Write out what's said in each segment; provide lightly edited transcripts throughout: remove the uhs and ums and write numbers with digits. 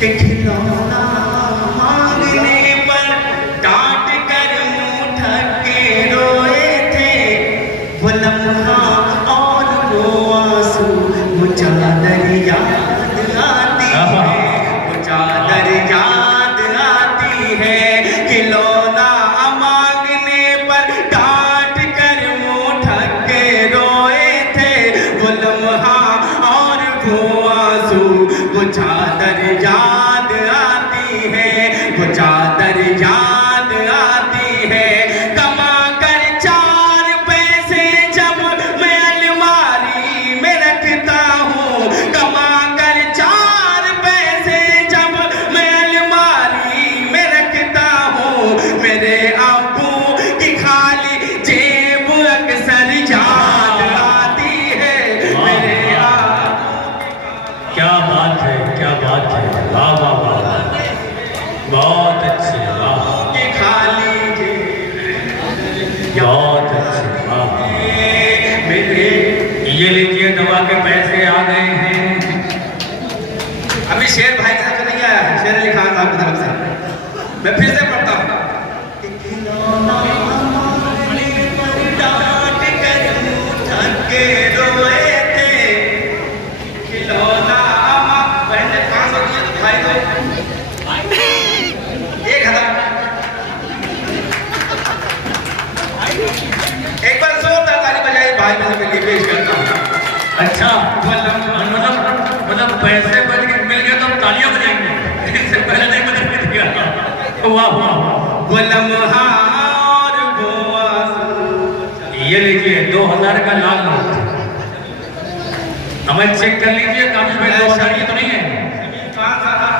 कि खिलौना मांगने पर डांट कर मुंह ढक के रोए थे, वो लम्हा और वो आंसू, वो चादर याद आती है, वो चादर याद आती है। खिलौना मांगने पर डांट कर मुंह ढक के रोए थे, वो लम्हा और वो आंसू, वो चादर याद आती है, वो चादर याद आती है। कमा कर 4 पैसे जब मैं अलमारी में रखता हूँ, कमा कर 4 पैसे जब मैं अलमारी में रखता हूँ, मेरे अब्बू की खाली जेब अक्सर याद आती है। मेरे क्या बात है, क्या बात है, वाह वाह वाह, बहुत अच्छे, वाह, की खाली बहुत अच्छे, वाह। मेरे ये लीजिए दवा के पैसे आ गए हैं। अभी शेर भाई की तरफ से नहीं आया है, शेर अली खान साहब की तरफ से। मैं फिर से पढ़ता हूँ। खिलौना मांगने पर डांट कर मुंह ढक के रोए थे, खिलौना पहले 500 दिए तो भाई दो 1000। एक बार जोरदार ताली बजाइए भाई, मैं सबके लिए पेश करता हूँ। अच्छा, मतलब पैसे बच के मिल गए तो हम तालियां बजाएंगे, इससे पहले नहीं बजा दिया। वाह वाह, वो लम्हा और वो आंसू। ये लीजिए 2000 का लाल नोट, हमें चेक कर लीजिए काफी में 2000 ये तो नहीं है। खान साहब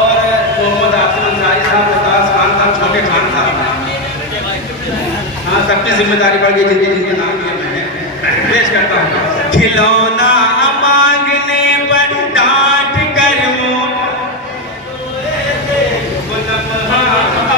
और मोहम्मद आसिम अंसारी साहब, विकास खान साहब, छोटे खान साहब, हाँ सबकी जिम्मेदारी बढ़ गई, जिनके जिनके नाम लिए मैंने पेश करता हूँ। खिलौना मांगने पर डांट कर मुंह, वो लम्हा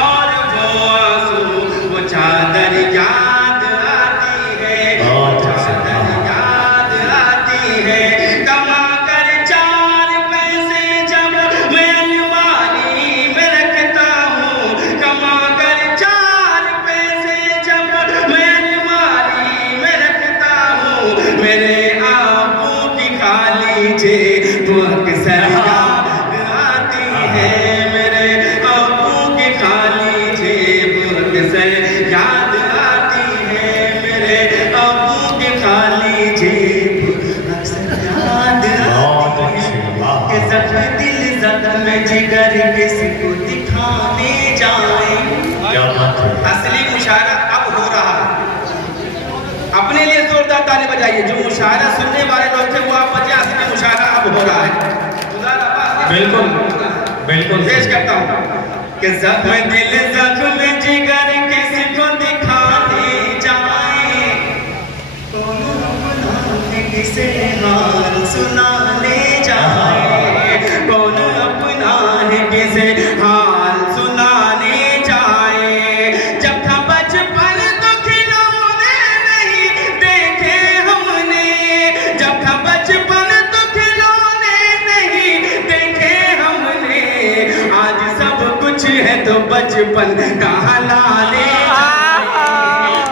और वो आंसू, वो चादर याद आती है, वो चादर याद आती है। कमा कर 4 पैसे जब मैं अलमारी में रखता हूँ, कमा कर 4 पैसे जब मैं अलमारी में रखता हूँ, मेरे आंखों की खाली जेब अक्सर याद आती है, मेरे आंखों की खाली जेब अक्सर याद आती है, मेरे आंखों की खाली जेब अक्सर याद बहुत आती अच्छे, है। वाह। कि जख्म दिल जख्म जिगर किसी को दिखाने जाए। क्या बात है, असली मुशायरा अब हो रहा है, अपने लिए जोरदार ताली बजाइए। जो मुशायरा सुनने वाले लोग थे वो आप बजाए, असली मुशायरा अब हो रहा है। बिल्कुल बिल्कुल पेश करता हूँ कि जख्म दिल जख्म जिगर किसी को दिखाने जाए, कौन अपना किसे हाल सुनाने जाए, कौन अपना है किसे हाल सुनाने जाए। जब था बचपन तो खिलौने नहीं देखे हमने, जब था बचपन तो खिलौने नहीं देखे हमने, आज सब कुछ है तो बचपन कहाँ लाने जाए।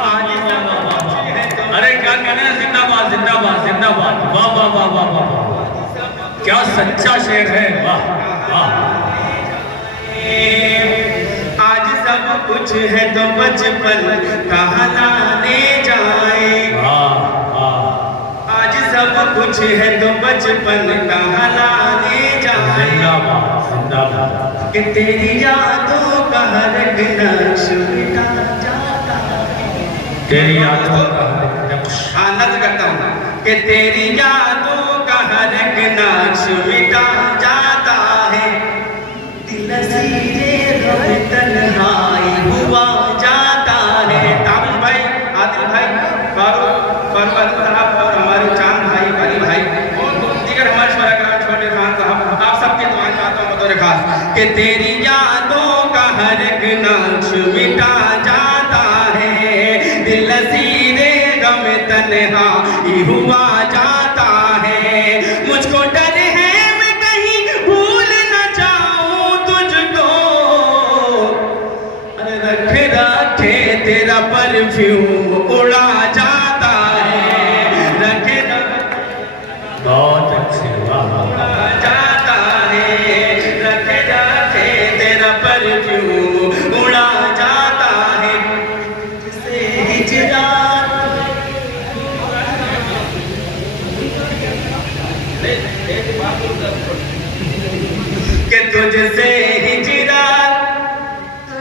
आज सब कुछ है तो अरे क्या कहने हैं, जिंदाबाद जिंदाबाद जिंदाबाद, वाह वाह वाह वाह वाह, क्या सच्चा शेर है, वाह वाह। आज सब कुछ है तो बचपन कहाँ लाने जाए, आज सब कुछ है तो बचपन कहाँ लाने जाए। जिंदाबाद जिंदाबाद, कि तेरी यादों का हर एक नक्श मिटा जाता है, तेरी यादों का हाँ नज़्म करता हूँ कि तेरी यादों का हर एक नक्श मिटा जाता है, दिल असीरे गम तन्हाई हुआ जाता है। ताबिश भाई, आदिल भाई, फारूक साहब और हमारे चांद भाई, अली भाई और दीगर हमारे शोरागार, छोटे खान साहब, आप सबके दुआएं चाहता हूँ बतौर खास कि तेरी यादों का हर एक नक्श मिटा जाता है, दिल असीरे गम तन्हाई हुआ जाता है। मुझको डर है मैं कहीं भूल न जाऊं परफ्यूम उड़ा जाता है, रखना बहुत अच्छे, वाह वाह। उड़ा जाता है, रखना थे तेरा परफ्यूम उड़ा जाता है, तुझसे हिजरात कि तुझसे हिजरात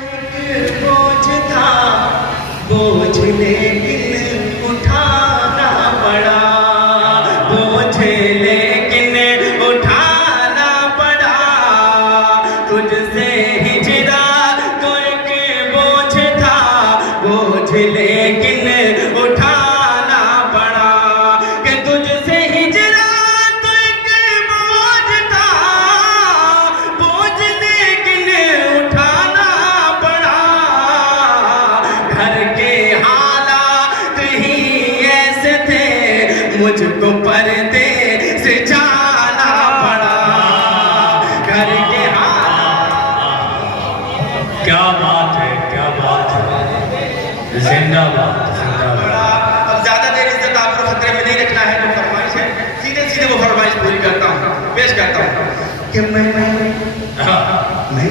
एक बोझ था, बोझ लेकिन उठाना पड़ा, बोझ लेकिन उठाना पड़ा, तुझसे हिजरात तो एक बोझ था, बोझ लेकिन उठाना पड़ा, कि तुझसे हिजरात तो एक बोझ था, बोझ लेकिन उठाना पड़ा, घर के हालात ही ऐसे थे, मुझको पर्दे से जाना पड़ा, घर के क्या बात है, क्या बात है, जिंदाबाद जिंदाबाद। अब ज्यादा देर इज्जत आपको खतरे में नहीं रखना है, तो फरमाइश है, सीधे सीधे वो फरमाइश पूरी करता हूँ, पेश करता हूँ कि मैं हाँ। मैं